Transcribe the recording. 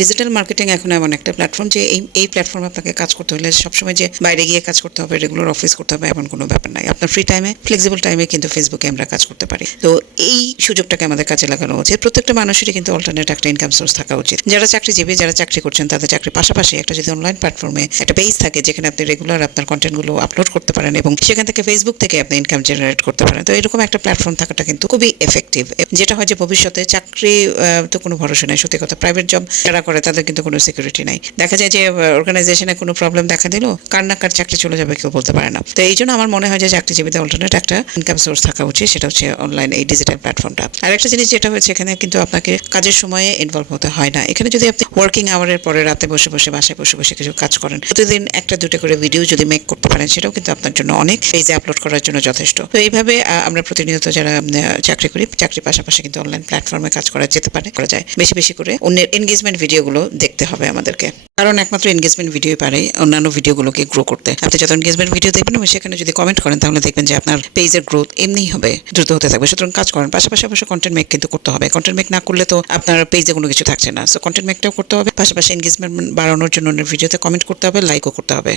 Digital marketing এখন এমন একটা প্ল্যাটফর্ম যে এই প্ল্যাটফর্মে আপনাকে কাজ করতে হলে সবসময় যে বাইরে গিয়ে কাজ করতে হবে, রেগুলার অফিস করতে হবে, এমন কোনো ব্যাপার নাই। আপনার ফ্রি টাইমে, ফ্লেক্সিবল টাইমে কিন্তু ফেসবুকে আমরা কাজ করতে পারি। তো এই সুযোগটাকে আমাদের কাজে লাগানো উচিত। প্রত্যেকটা মানুষেরই কিন্তু অল্টারনেট একটা ইনকাম সোর্স থাকা উচিত। যারা চাকরিজীবী, যারা চাকরি করছেন, তাদের চাকরির পাশাপাশি একটা যদি অনলাইন প্ল্যাটফর্মে একটা পেজ থাকে যেখানে আপনি রেগুলার আপনার কন্টেন্টগুলো আপলোড করতে পারেন এবং সেখান থেকে ফেসবুক থেকে আপনি ইনকাম জেনারেট করতে পারেন, তো এরকম একটা প্ল্যাটফর্ম থাকাটা কিন্তু খুবই এফেক্টিভ। যেটা হয় যে ভবিষ্যতে চাকরি তো কোনো ভরসা নেই। সত্যি কথা, প্রাইভেট জব যারা করে তাদের কিন্তু কোনো সিকিউরিটি নাই। দেখা যায় যে অর্গানাইজেশনে কোনো প্রবলেম দেখা দিল, কার না কার চাকরি চলে যাবে কেউ বলতে পারে না। তো এই জন্য আমার মনে হয় যে চাকরিজীবীদের অল্টারনেট একটা ইনকাম সোর্স থাকা উচিত, সেটা হচ্ছে অনলাইন এই ডিজিটাল প্ল্যাটফর্মটা। আর একটা জিনিস যেটা হচ্ছে, এখানে কিন্তু আপনাকে কাজের সময়ে ইনভলভ হতে হয় না। এখানে যদি আপনি ওয়ার্কিং আওয়ারের পরে রাতে বসে বসে বাসায় বসে বসে কিছু কাজ করেন, প্রতিদিন একটা দুটো করে ভিডিও যদি মেক করতে পারেন, সেটাও কিন্তু আপনার জন্য অনেক পেজে আপলোড করার জন্য যথেষ্ট। তো এইভাবে আমরা প্রতিনিয়ত যারা চাকরি করি, চাকরির পাশাপাশি কিন্তু অনলাইন প্ল্যাটফর্মে কাজ করা যেতে পারে, করা যায়। বেশি বেশি করে অন্যের এনগেজমেন্ট ভিডিওগুলো দেখতে হবে আমাদেরকে, কারণ একমাত্র এনগেজমেন্ট ভিডিও পারে অন্যান্য ভিডিওগুলোকে গ্রো করতে। আপনি যত এনগেজমেন্ট ভিডিও দেখবেন এবং সেখানে যদি কমেন্ট করেন, তাহলে দেখবেন যে আপনার পেজের গ্রোথ এমনিই হবে, দ্রুত হতে থাকবে। সুতরাং কাজ করেন, পাশাপাশি অবশ্যই কন্টেন্ট মেক কিন্তু করতে হবে। কন্টেন্ট মেক না করলে তো আপনার পেজে কোনো কিছু থাকছে না। সো কন্টেন্ট মেকটাও করতে হবে, পাশাপাশি এনগেজমেন্ট বাড়ানোর জন্য ভিডিওতে কমেন্ট করতে হবে, লাইকও করতে হবে।